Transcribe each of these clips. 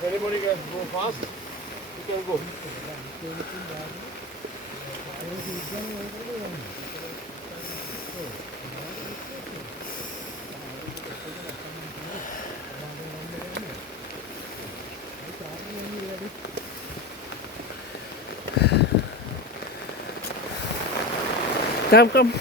Anybody can go fast? You can go. Come, come.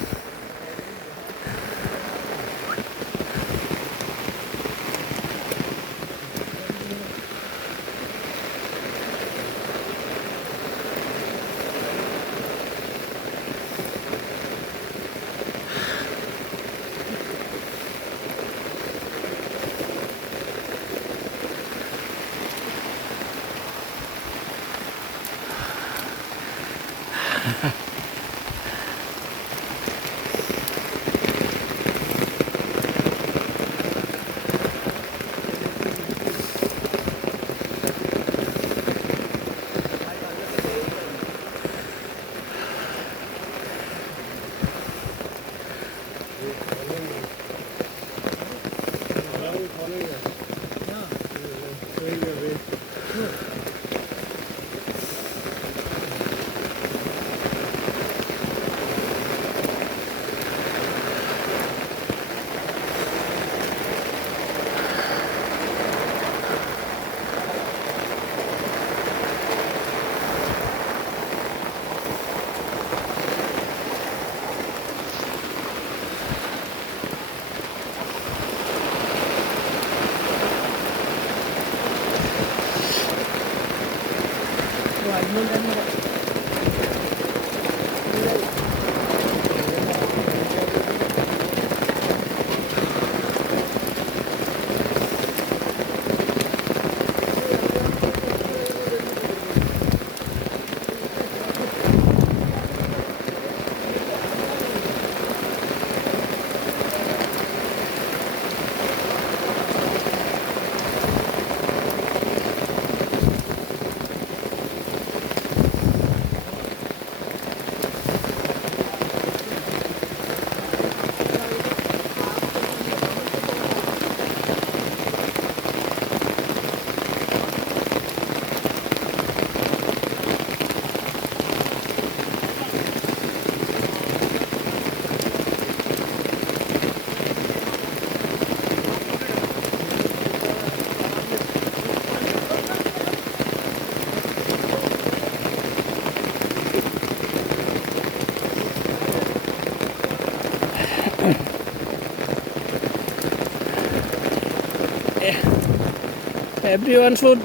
Everyone should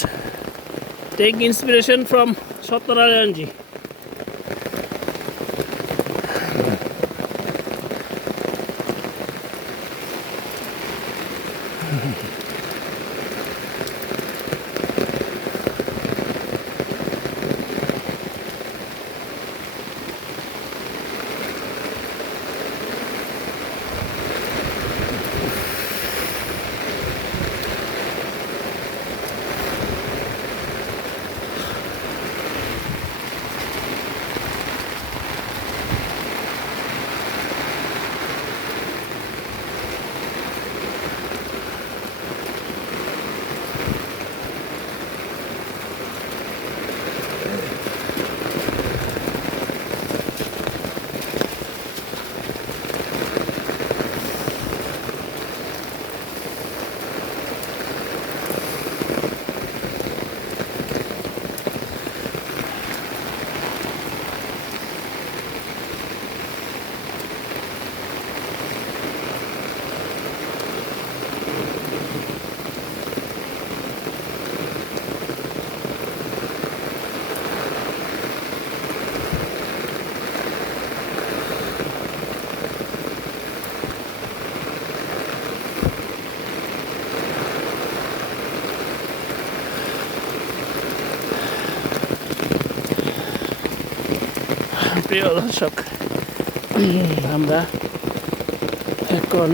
take inspiration from Satyanarayan ji. প্রিয় দর্শক, আমরা এখন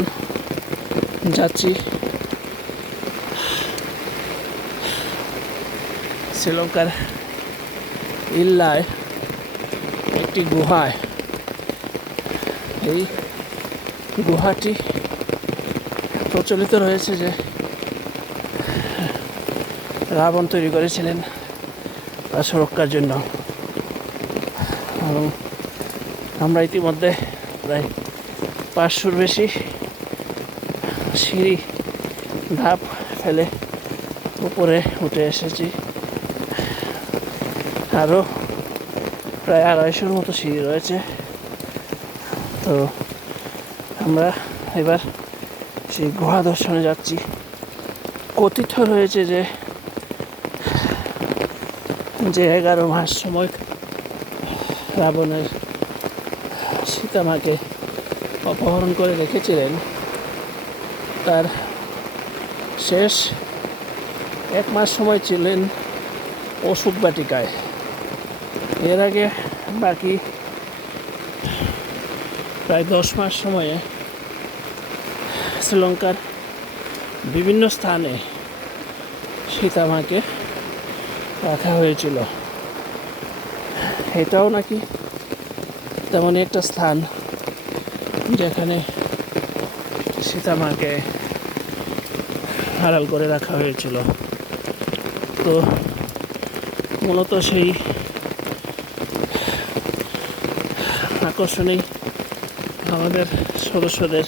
যাচ্ছি শ্রীলঙ্কার ইল্লায় একটি গুহায়। এই গুহাটি প্রচলিত রয়েছে যে রাবণ তৈরি করেছিলেন তার সুরক্ষার জন্য। এবং আমরা ইতিমধ্যে প্রায় 500-র বেশি সিঁড়ি ধাপ ফেলে উপরে উঠে এসেছি। আরও প্রায় 250-র মতো সিঁড়ি রয়েছে। তো আমরা এবার সেই গুহা দর্শনে যাচ্ছি। কথিত রয়েছে যে 11 মাস সময় রাবণের সীতামাকে অপহরণ করে রেখেছিলেন, তার শেষ 1 মাস সময় ছিলেন অশোক বাটিকায়। এর আগে বাকি প্রায় 10 মাস সময়ে শ্রীলঙ্কার বিভিন্ন স্থানে সীতামাকে রাখা হয়েছিল। এটাও নাকি তেমনই একটা স্থান যেখানে সীতামাকে আড়াল করে রাখা হয়েছিল। তো মূলত সেই আকর্ষণেই আমাদের সদস্যদের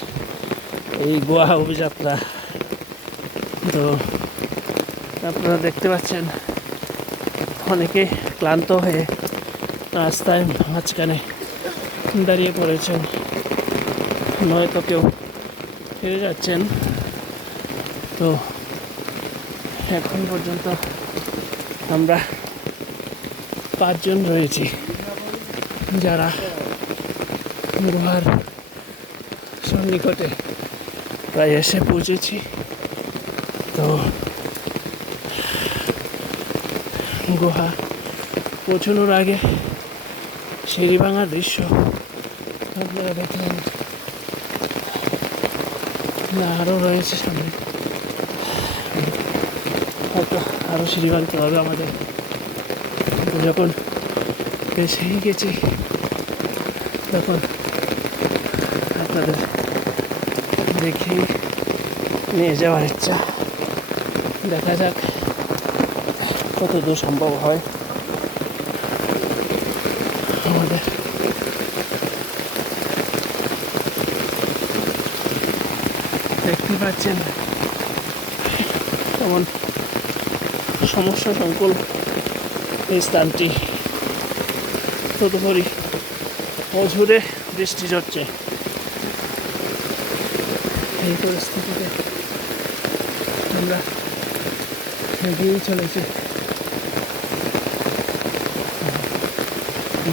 এই গোয়া অভিযাত্রা। তো আপনারা দেখতে পাচ্ছেন অনেকে ক্লান্ত হয়ে রাস্তায় মাঝখানে দাঁড়িয়ে পড়েছেন, নয়তো কেউ ফিরে যাচ্ছেন। তো এখন পর্যন্ত আমরা 5 জন রয়েছি যারা গুহার সন্নিকটে প্রায় এসে পৌঁছেছি। তো গুহা পৌঁছানোর আগে সিঁড়ি ভাঙার দৃশ্য আপনারা দেখলেন। না আরও রয়েছে সামনে, হয়তো আরও সিঁড়ি ভাঙতে হবে আমাদের। যখন এসেই গেছি তখন আপনাদের দেখেই নিয়ে যাওয়ার ইচ্ছা। দেখা যাক কত দূর সম্ভব হয় আমাদের। দেখতে পাচ্ছেন তেমন সমস্যা সংকুল এই স্থানটি। তদুপরি অঝুরে বৃষ্টি ঝরছে। এই পরিস্থিতিতে আমরা এগিয়েই চলেছি।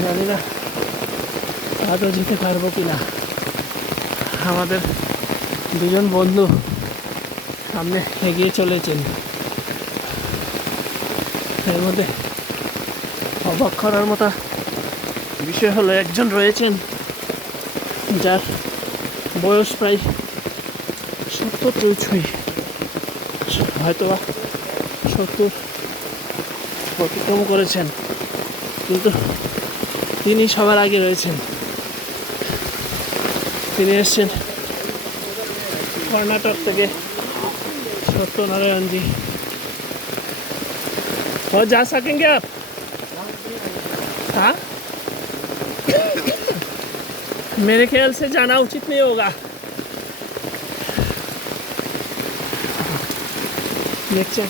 জানি না আদৌ যেতে পারবো কিনা। আমাদের 2 জন বন্ধু সামনে এগিয়ে চলেছেন। এর মধ্যে অবাক করার মতো বিষয় হলো একজন রয়েছেন যার বয়স প্রায় 70 ছুঁই, হয়তো 70 অতিক্রম করেছেন, কিন্তু তিনি সবার আগে রয়েছেন। তিনি এসছেন কর্ণাটক থেকে, সত্যনারাयण जी। और जा सकेंगे आप? हाँ, मेरे ख्याल से जाना उचित नहीं होगा। দেখছেন,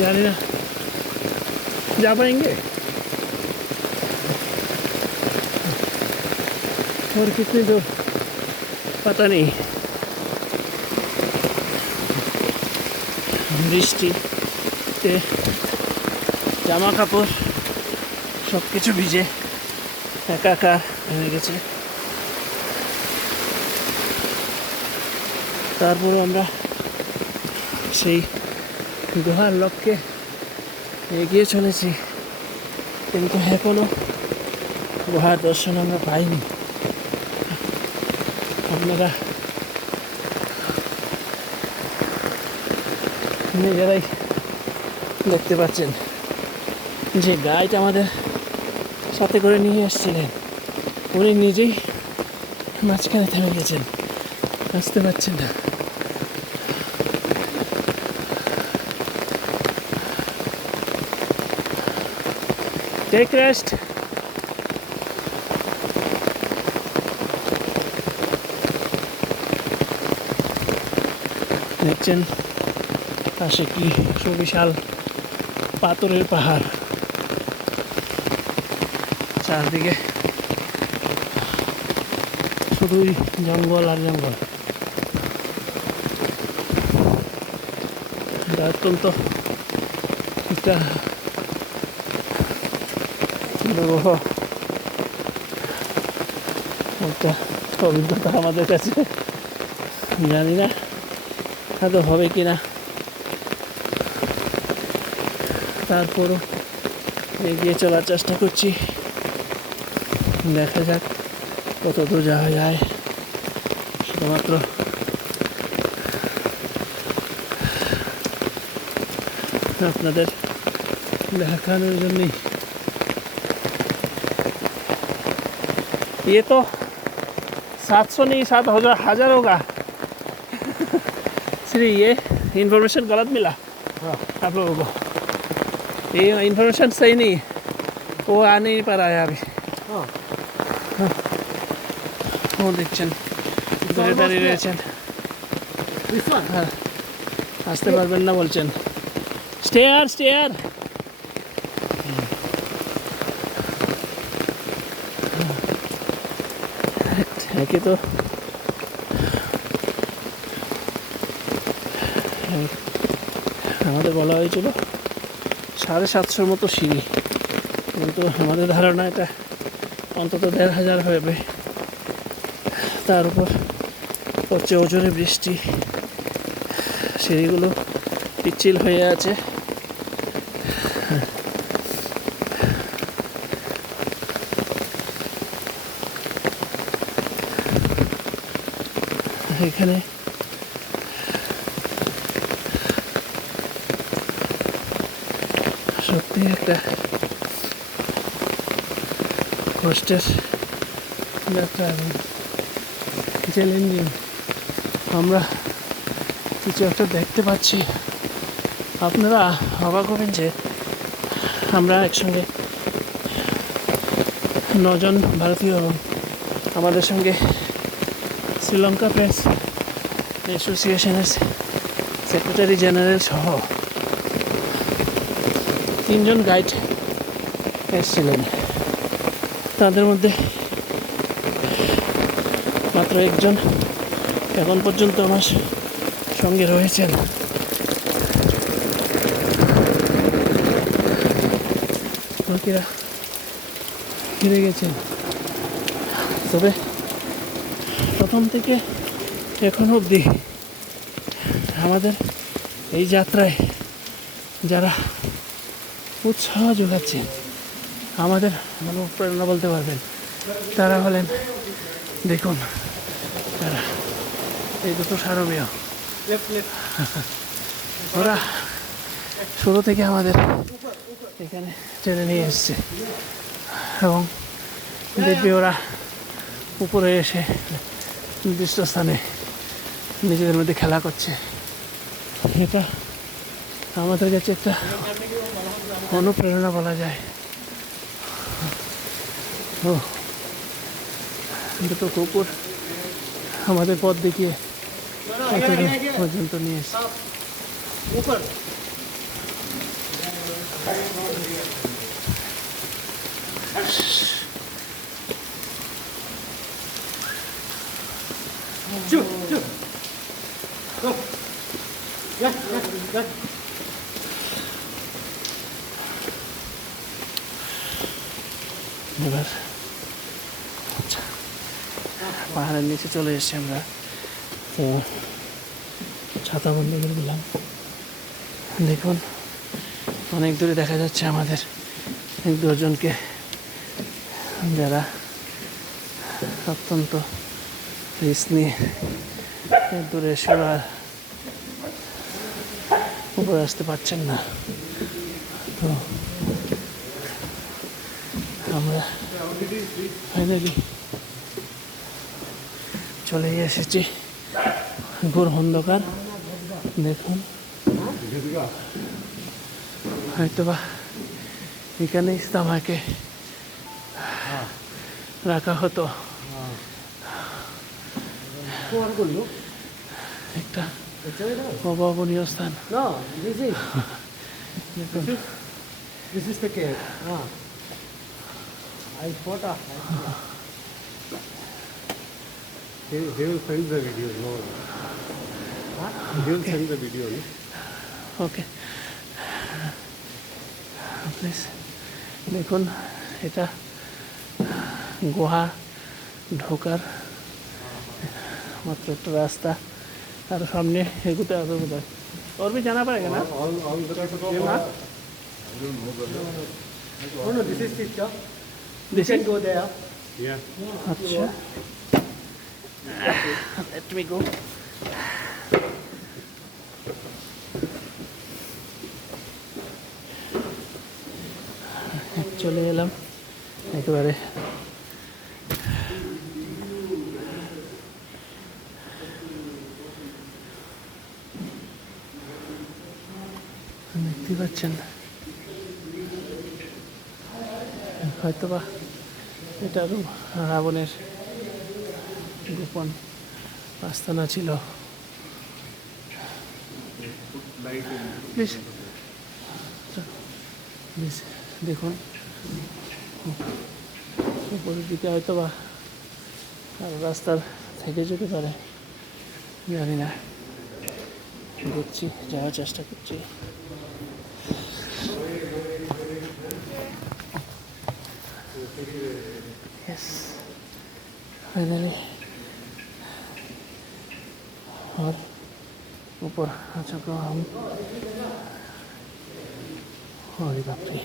জানি না जा पाएंगे और कितनी दूर पता नहीं। বৃষ্টিতে জামা কাপড় সব কিছু ভিজে একাকার হয়ে গেছে। তারপরও আমরা সেই গুহার লক্ষ্যে এগিয়ে চলেছি, কিন্তু এখনো গুহার দর্শন আমরা পাইনি। আপনারা নিজেরাই দেখতে পাচ্ছেন যে গাইড আমাদের সাথে করে নিয়ে আসছিলেন, উনি নিজেই মাঝখানে থেমে গেছেন, আসতে পারছেন না। Take rest. দেখছেন পাশে কি সুবিশাল পাথরের পাহাড়, চারদিকে শুধুই জঙ্গল আর জঙ্গল। এটা অত্যন্ত একটা দুরূহ একটা অভিজ্ঞতা আমাদের কাছে। জানি না হয়তো হবে কি না, তারপরও এগিয়ে চলার চেষ্টা করছি। দেখা যাক কত দূর যাওয়া যায়। শুধুমাত্র আপনাদের দেখানোর জন্যই। ये तो 700 नहीं 7,000 होगा। श्री ये इन्फॉर्मेशन गलत मिला हाँ। आप लोगों को, ये इन्फॉर्मेशन सही नहीं है, वो आ नहीं पा रहा है अभी। हाँ। वो দেখছেন দূরে দাঁড়িয়ে রয়েছেন, This one? আর আসতে পারবেন না বলছেন। Stair stair. একে তো আমাদের বলা হয়েছিল 750 মতো সিঁড়ি, কিন্তু আমাদের ধারণা এটা অন্তত 1,500 হবে। তার উপর হচ্ছে ওজোরে বৃষ্টি, সিঁড়িগুলো পিচ্ছিল হয়ে আছে। এখানে সত্যি একটা কষ্টের যাত্রা এবং চ্যালেঞ্জিং। আমরা কিছু একটা দেখতে পাচ্ছি, আপনারা অবাক হবেন যে আমরা একসঙ্গে 9 জন ভারতীয় এবং আমাদের সঙ্গে শ্রীলঙ্কা প্রেস অ্যাসোসিয়েশনের সেক্রেটারি জেনারেল সহ 3 জন গাইড এসেছিলেন। তাদের মধ্যে মাত্র একজন এখন পর্যন্ত আমার সঙ্গে রয়েছেন। বাকিরা ফিরে গেছেন। তবে প্রথম থেকে এখন অবধি আমাদের এই যাত্রায় যারা উৎসাহ যোগাচ্ছেন, আমাদের অনুপ্রেরণা বলতে পারবেন, তারা হলেন, দেখুন তারা এই দুটো সারমেয়। ওরা শুরু থেকে আমাদের এখানে টেনে নিয়ে এসছে এবং দেখবে ওরা উপরে এসে নির্দিষ্ট স্থানে নিজেদের মধ্যে খেলা করছে। এটা আমাদের কাছে একটা অনুপ্রেরণা বলা যায়। ও দুটো কুকুর আমাদের পথ দেখিয়ে পর্যন্ত নিয়ে এসছে। ऊपर चुप चुप चुप या या এবার আচ্ছা পাহাড়ের নিচে চলে এসেছি আমরা, তো ছাতা বন্ধ করে দিলাম। দেখুন অনেক দূরে দেখা যাচ্ছে আমাদের 1-2 জনকে, যারা অত্যন্ত রিস্ক নিয়ে দূরে এসে আর উপরে আসতে পারছেন না। তো আমরা ফাইনালি চলে এসেছি ঘোর অন্ধকার। দেখুন হয়তোবা এখানেই ইস্তামাকে রাখা হতো। Who are you? একটা It's a winner. অভাবনীয় স্থান। No, this is দেখুন this is the cave. I photo. He will send the video. No. He will send the video. No? Okay please দেখুন এটা গুহা ঢোকার মাত্র একটা রাস্তা আর সামনে এগুতে হবে বোধ হয় ওর भी जाना पड़ेगा ना All the people. না Oh no, this is picture. This You can is- go there. Yeah. আচ্ছা let me go চলে এলাম একেবারে দেখতে পাচ্ছেন হয়তোবা এটা রাবণের গোপন আস্তানা ছিল প্লিজ প্লিজ দেখুন উপরের দিকে হয়তোবা আরো রাস্তার থেকে যেতে পারে জানি না দেখছি যাওয়ার চেষ্টা করছি Yes, finally. और ऊपर आ चुका हम अरे बाप रे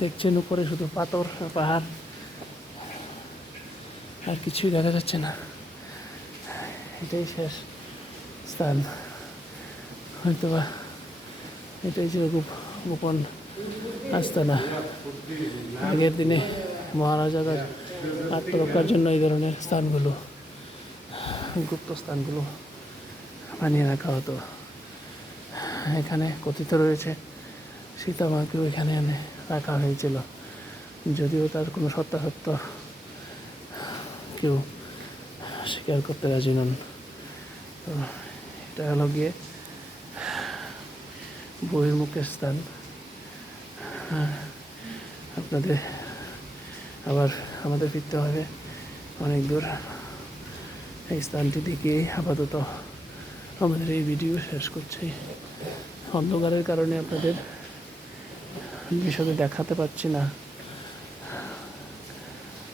দেখছেন উপরে শুধু পাথর আর পাহাড় আর কিছুই দেখা যাচ্ছে না এটাই শেষ স্থান হয়তোবা এটাই ছিল গোপন আস্তানা আগের দিনে মহারাজারা আত্মরক্ষার জন্য এই ধরনের স্থানগুলো গুপ্ত স্থানগুলো বানিয়ে রাখা হতো এখানে কথিত রয়েছে সীতামাকেও এখানে এনে রাখা হয়েছিল যদিও তার কোনো সত্যাসত্য কেউ স্বীকার করতে রাজি নন তো এটা হলো গিয়ে বহির্মুখের স্থান আপনাদের আবার আমাদের ফিরতে হবে অনেক দূর এই স্থানটি দেখে আপাতত আমাদের এই ভিডিও শেষ করছি অন্ধকারের কারণে আপনাদের বিশদে দেখাতে পারছি না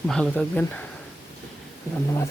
ভালো থাকবেন ধন্যবাদ